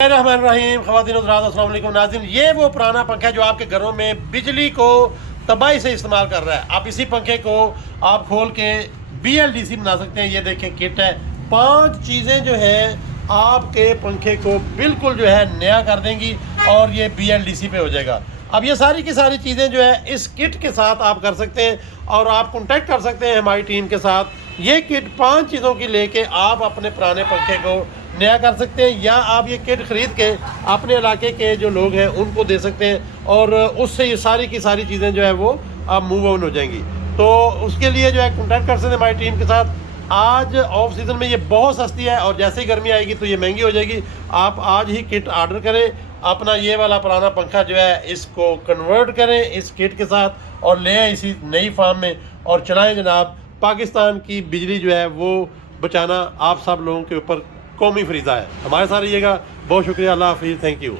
रहीम ख़वातीन हज़रात अस्सलाम वालेकुम नाज़रीन, ये वो पुराना पंखा है जो आपके घरों में बिजली को तबाही से इस्तेमाल कर रहा है। आप इसी पंखे को आप खोल के BLDC बना सकते हैं। ये देखें किट है, 5 चीज़ें जो है आपके पंखे को बिल्कुल जो है नया कर देंगी और ये BLDC पे हो जाएगा। अब ये सारी की सारी चीज़ें जो है इस किट के साथ आप कर सकते हैं और आप कॉन्टैक्ट कर सकते हैं हमारी टीम के साथ। ये किट 5 चीज़ों की लेके आप अपने पुराने पंखे को नया कर सकते हैं, या आप ये किट ख़रीद के अपने इलाके के जो लोग हैं उनको दे सकते हैं और उससे ये सारी की सारी चीज़ें जो है वो आप मूव ऑन हो जाएंगी। तो उसके लिए जो है कॉन्टैक्ट कर सकते हैं हमारी टीम के साथ। आज ऑफ सीज़न में ये बहुत सस्ती है और जैसे ही गर्मी आएगी तो ये महंगी हो जाएगी। आप आज ही किट ऑर्डर करें, अपना ये वाला पुराना पंखा जो है इसको कन्वर्ट करें इस किट के साथ और ले आए इसी नई फार्म में और चलाएं जनाब। पाकिस्तान की बिजली जो है वो बचाना आप सब लोगों के ऊपर कौमी फरीज़ा है। हमारे साथ रहिएगा। बहुत शुक्रिया। अल्लाह हाफिज़। Thank you.